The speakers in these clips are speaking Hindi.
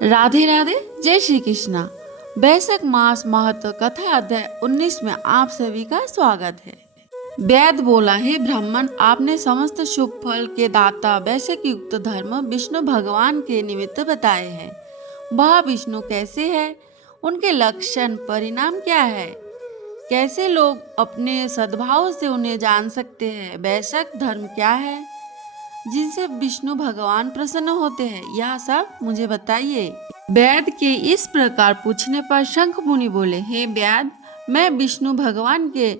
राधे राधे। जय श्री कृष्णा। वैशाख मास महत्व कथा अध्याय 19 में आप सभी का स्वागत है। वैद बोला, हे ब्राह्मण, आपने समस्त शुभ फल के दाता वैशाख युक्त धर्म विष्णु भगवान के निमित्त बताए हैं। वह विष्णु कैसे है, उनके लक्षण परिणाम क्या है, कैसे लोग अपने सद्भाव से उन्हें जान सकते हैं, वैशाख धर्म क्या है जिनसे विष्णु भगवान प्रसन्न होते हैं, यह सब मुझे बताइए। वैद के इस प्रकार पूछने पर शंख मुनि बोले, हे वैद, मैं विष्णु भगवान के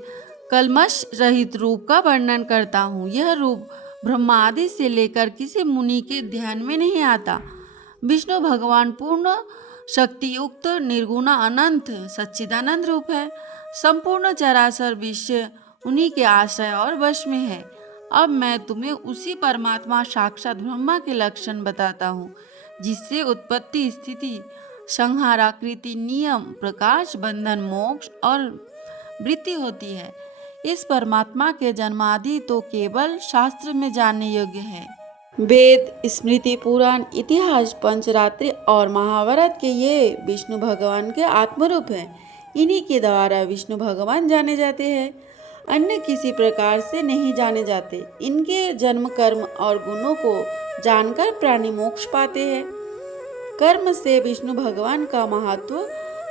कलमश रहित रूप का वर्णन करता हूँ। यह रूप ब्रह्मा आदि से लेकर किसी मुनि के ध्यान में नहीं आता। विष्णु भगवान पूर्ण शक्ति युक्त निर्गुण अनंत सच्चिदानंद रूप है। संपूर्ण चराचर विश्व उन्हीं के आश्रय और वश में है। अब मैं तुम्हें उसी परमात्मा साक्षात ब्रह्मा के लक्षण बताता हूँ, जिससे उत्पत्ति, स्थिति, संहार, आकृति, नियम, प्रकाश, बंधन, मोक्ष और वृत्ति होती है। इस परमात्मा के जन्मादि तो केवल शास्त्र में जानने योग्य है। वेद, स्मृति, पुराण, इतिहास, पंचरात्रि और महाभारत के ये विष्णु भगवान के आत्मरूप हैं। इन्हीं के द्वारा विष्णु भगवान जाने जाते हैं, अन्य किसी प्रकार से नहीं जाने जाते। इनके जन्म, कर्म और गुणों को जानकर प्राणी मोक्ष पाते हैं। कर्म से विष्णु भगवान का महत्व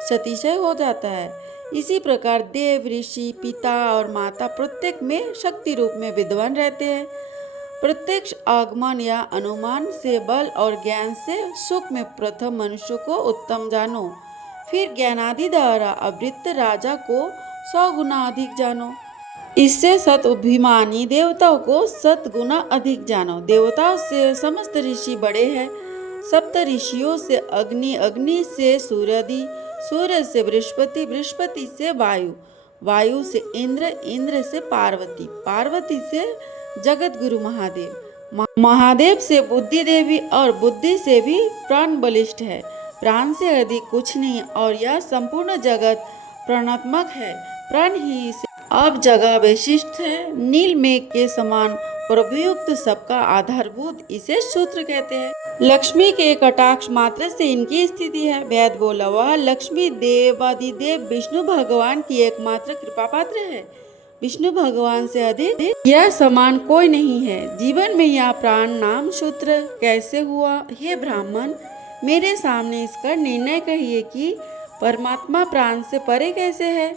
सतिशय हो जाता है। इसी प्रकार देव, ऋषि, पिता और माता प्रत्येक में शक्ति रूप में विद्वान रहते हैं। प्रत्यक्ष आगमन या अनुमान से, बल और ज्ञान से सुख में प्रथम मनुष्य को उत्तम जानो, फिर ज्ञानादि द्वारा अवृत्त राजा को 100 गुना अधिक जानो। इससे सत अभिमानी देवताओं को 7 गुना अधिक जानो। देवताओं से समस्त ऋषि बड़े हैं। सप्त ऋषियों से अग्नि, अग्नि से सूर्यादि, सूर्य से बृहस्पति, बृहस्पति से वायु, वायु से इंद्र, इंद्र से पार्वती, पार्वती से जगत गुरु महादेव, महादेव से बुद्धि देवी और बुद्धि से भी प्राण बलिष्ठ है। प्राण से अधिक कुछ नहीं और यह संपूर्ण जगत प्राणात्मक है। प्राण ही से अब जगह विशिष्ट है। नील मेघ के समान प्रभुयुक्त सबका आधारभूत इसे सूत्र कहते हैं। लक्ष्मी के कटाक्ष मात्र से इनकी स्थिति है। वेद बोला, वह लक्ष्मी देवादिदेव विष्णु भगवान की एकमात्र कृपा पात्र है। विष्णु भगवान से अधिक यह समान कोई नहीं है। जीवन में यह प्राण नाम सूत्र कैसे हुआ? हे ब्राह्मण, मेरे सामने इसका निर्णय कहिए कि परमात्मा प्राण से परे कैसे है।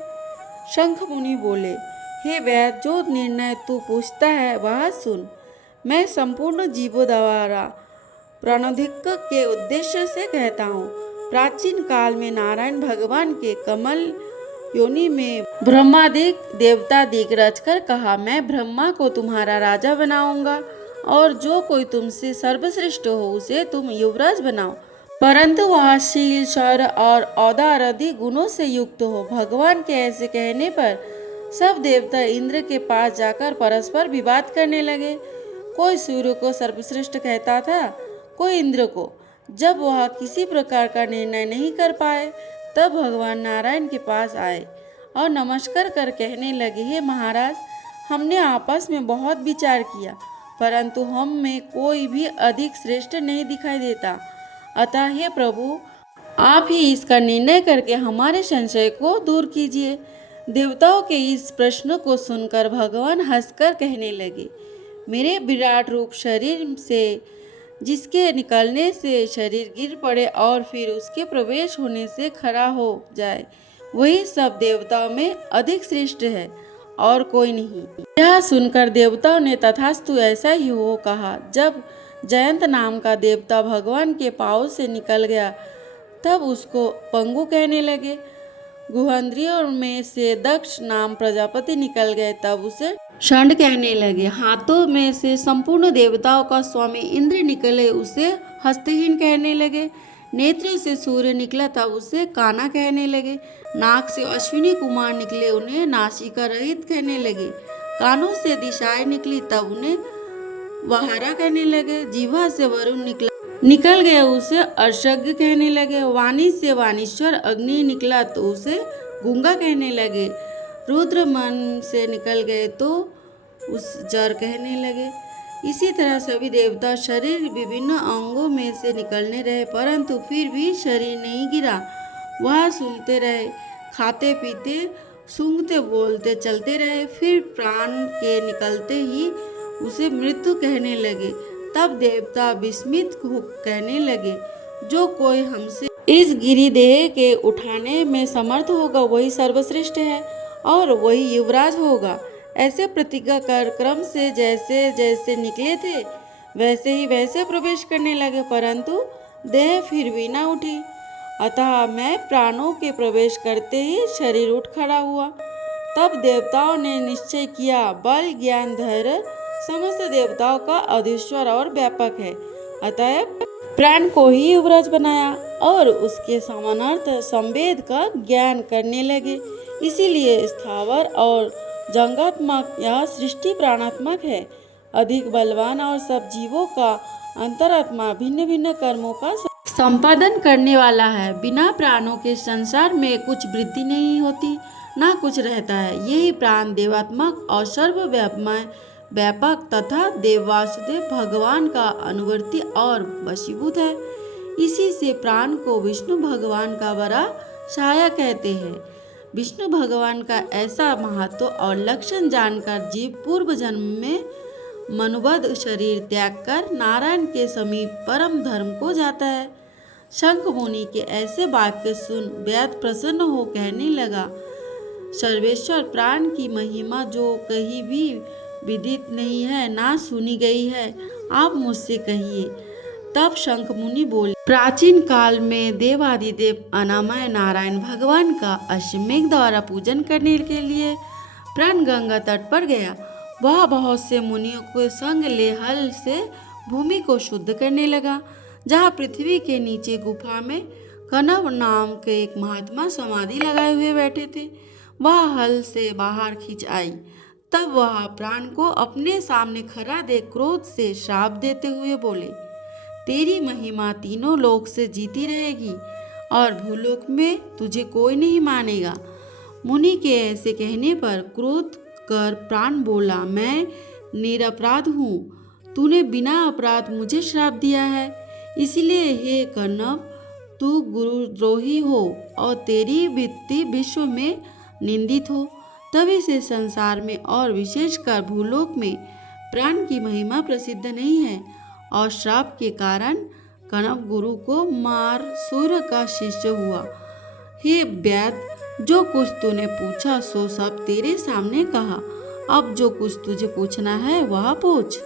शंख मुनि बोले, हे वैद, जो निर्णय तू पूछता है वह सुन। मैं संपूर्ण जीवों द्वारा प्राणोधिक के उद्देश्य से कहता हूँ। प्राचीन काल में नारायण भगवान के कमल योनि में ब्रह्मादिक देवता दिग रचकर कहा, मैं ब्रह्मा को तुम्हारा राजा बनाऊंगा और जो कोई तुमसे सर्वश्रेष्ठ हो उसे तुम युवराज बनाओ, परंतु वह शील, शौर्य और औदार आदि गुणों से युक्त हो। भगवान के ऐसे कहने पर सब देवता इंद्र के पास जाकर परस्पर विवाद करने लगे। कोई सूर्य को सर्वश्रेष्ठ कहता था, कोई इंद्र को। जब वह किसी प्रकार का निर्णय नहीं कर पाए, तब भगवान नारायण के पास आए और नमस्कार कर कहने लगे, हे महाराज, हमने आपस में बहुत विचार किया, परंतु हम में कोई भी अधिक श्रेष्ठ नहीं दिखाई देता। अतः हे प्रभु, आप ही इसका निर्णय करके हमारे संशय को दूर कीजिए। देवताओं के इस प्रश्न को सुनकर भगवान हंसकर कहने लगे, मेरे विराट रूप शरीर से जिसके निकलने से शरीर गिर पड़े और फिर उसके प्रवेश होने से खड़ा हो जाए, वही सब देवताओं में अधिक श्रेष्ठ है और कोई नहीं। यह सुनकर देवताओं ने तथास्तु ऐसा ही हो कहा। जब जयंत नाम का देवता भगवान के पाँव से निकल गया, तब उसको पंगु कहने लगे। गुहेंद्रियों में से दक्ष नाम प्रजापति निकल गए, तब उसे षंड कहने लगे। हाथों में से संपूर्ण देवताओं का स्वामी इंद्र निकले, उसे हस्तहीन कहने लगे। नेत्र से सूर्य निकला, तब उसे काना कहने लगे। नाक से अश्विनी कुमार निकले, उन्हें नासिका रहित कहने लगे। कानों से दिशाएं निकली, तब उन्हें वहारा कहने लगे। जीवा से वरुण निकल गया, उसे अर्शज्ञ कहने लगे। वाणी से वाणीश्वर अग्नि निकला, तो उसे गूंगा कहने लगे। रुद्र मन से निकल गए तो उस जर कहने लगे। इसी तरह सभी देवता शरीर विभिन्न अंगों में से निकलने रहे, परंतु फिर भी शरीर नहीं गिरा। वह सुनते रहे, खाते पीते, सूंघते बोलते चलते रहे। फिर प्राण के निकलते ही उसे मृत्यु कहने लगे। तब देवता विस्मित हो कहने लगे, जो कोई हमसे इस गिरिदेह के उठाने में समर्थ होगा वही सर्वश्रेष्ठ है और वही युवराज होगा। ऐसे प्रतिज्ञा कर क्रम से जैसे जैसे निकले थे वैसे ही वैसे प्रवेश करने लगे, परंतु देह फिर भी न उठी। अतः मैं प्राणों के प्रवेश करते ही शरीर उठ खड़ा हुआ। तब देवताओं ने निश्चय किया, बल ज्ञान धैर्य समस्त देवताओं का अधीश्वर और व्यापक है, अतः प्राण को ही युवराज बनाया और उसके समानार्थ संवेद का ज्ञान करने लगे। इसीलिए स्थावर और जंगात्मक यह सृष्टि प्राणात्मक है, अधिक बलवान और सब जीवों का अंतरात्मा भिन्न भिन्न कर्मों का संपादन करने वाला है। बिना प्राणों के संसार में कुछ वृद्धि नहीं होती, ना कुछ रहता है। यही प्राण देवात्मक और सर्वव्यापमय व्यापक तथा देव वासुदेव भगवान का अनुवर्ती और वशीभूत है। इसी से प्राण को विष्णु भगवान का बड़ा सहायक कहते हैं। विष्णु भगवान का ऐसा महत्व और लक्षण जानकर जीव पूर्व जन्म में मनुबद्ध शरीर त्याग कर नारायण के समीप परम धर्म को जाता है। शंख मुनि के ऐसे वाक्य सुन व्याध प्रसन्न हो कहने लगा, सर्वेश्वर प्राण की महिमा जो कहीं भी विदित नहीं है ना सुनी गई है, आप मुझसे कहिए। तब शंख मुनि बोले, प्राचीन काल में देवादिदेव अनामय नारायण भगवान का अश्वमेघ द्वारा पूजन करने के लिए प्राण गंगा तट पर गया। वह बहुत से मुनियों को संग ले हल से भूमि को शुद्ध करने लगा। जहाँ पृथ्वी के नीचे गुफा में कनव नाम के एक महात्मा समाधि लगाए हुए बैठे थे, वह हल से बाहर खींच आई। तब वह प्राण को अपने सामने खड़ा देख क्रोध से श्राप देते हुए बोले, तेरी महिमा तीनों लोक से जीती रहेगी और भूलोक में तुझे कोई नहीं मानेगा। मुनि के ऐसे कहने पर क्रोध कर प्राण बोला, मैं निरपराध हूँ, तूने बिना अपराध मुझे श्राप दिया है। इसलिए हे कनव, तू गुरुद्रोही हो और तेरी वित्ती विश्व में निंदित हो। तभी से संसार में और विशेषकर भूलोक में प्राण की महिमा प्रसिद्ध नहीं है और श्राप के कारण कनव गुरु को मार सूर्य का शिष्य हुआ। हे व्याध, जो कुछ तूने पूछा सो सब तेरे सामने कहा। अब जो कुछ तुझे पूछना है वह पूछ।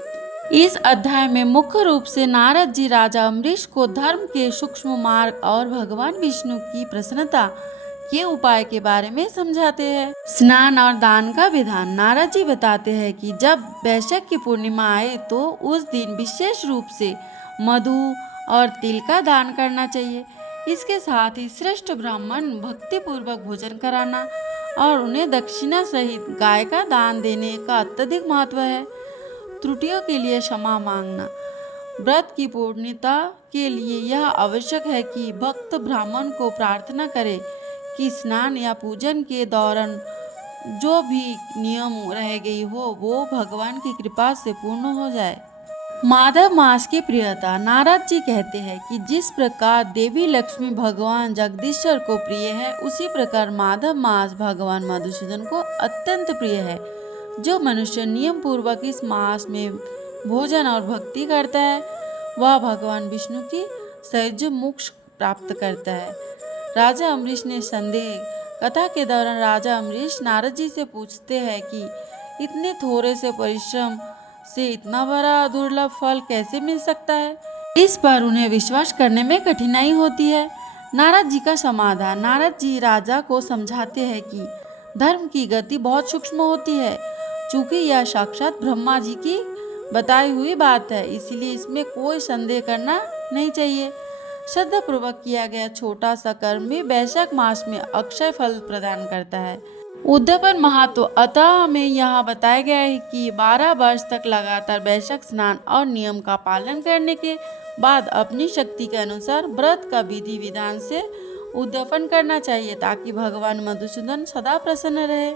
इस अध्याय में मुख्य रूप से नारद जी राजा अम्बरीश को धर्म के सूक्ष्म मार्ग और भगवान विष्णु की प्रसन्नता के उपाय के बारे में समझाते हैं। स्नान और दान का विधान। नारद जी बताते हैं कि जब वैशाख की पूर्णिमा आए तो उस दिन विशेष रूप से मधु और तिल का दान करना चाहिए। इसके साथ ही श्रेष्ठ ब्राह्मण भक्ति पूर्वक भोजन कराना और उन्हें दक्षिणा सहित गाय का दान देने का अत्यधिक महत्व है। त्रुटियों के लिए क्षमा मांगना। व्रत की पूर्णता के लिए यह आवश्यक है कि भक्त ब्राह्मण को प्रार्थना करे कि स्नान या पूजन के दौरान जो भी नियम रह गई हो वो भगवान की कृपा से पूर्ण हो जाए। माधव मास की प्रियता। नारद जी कहते हैं कि जिस प्रकार देवी लक्ष्मी भगवान जगदीश्वर को प्रिय है, उसी प्रकार माधव मास भगवान मधुसूदन को अत्यंत प्रिय है। जो मनुष्य नियम पूर्वक इस मास में भोजन और भक्ति करता है वह भगवान विष्णु की सहज मोक्ष प्राप्त करता है। राजा अम्बरीश ने संदेह। कथा के दौरान राजा अम्बरीश नारद जी से पूछते हैं कि इतने थोड़े से परिश्रम से इतना बड़ा दुर्लभ फल कैसे मिल सकता है। इस पर उन्हें विश्वास करने में कठिनाई होती है। नारद जी का समाधान। नारद जी राजा को समझाते हैं कि धर्म की गति बहुत सूक्ष्म होती है, चूंकि यह साक्षात ब्रह्मा जी की बताई हुई बात है, इसीलिए इसमें कोई संदेह करना नहीं चाहिए। श्रद्धा पूर्वक किया गया छोटा सा कर्म भी वैशाख मास में अक्षय फल प्रदान करता है। उद्यापन महत्व। अतः हमें यहाँ बताया गया है कि 12 वर्ष तक लगातार वैशाख स्नान और नियम का पालन करने के बाद अपनी शक्ति के अनुसार व्रत का विधि विधान से उद्यापन करना चाहिए ताकि भगवान मधुसूदन सदा प्रसन्न रहे।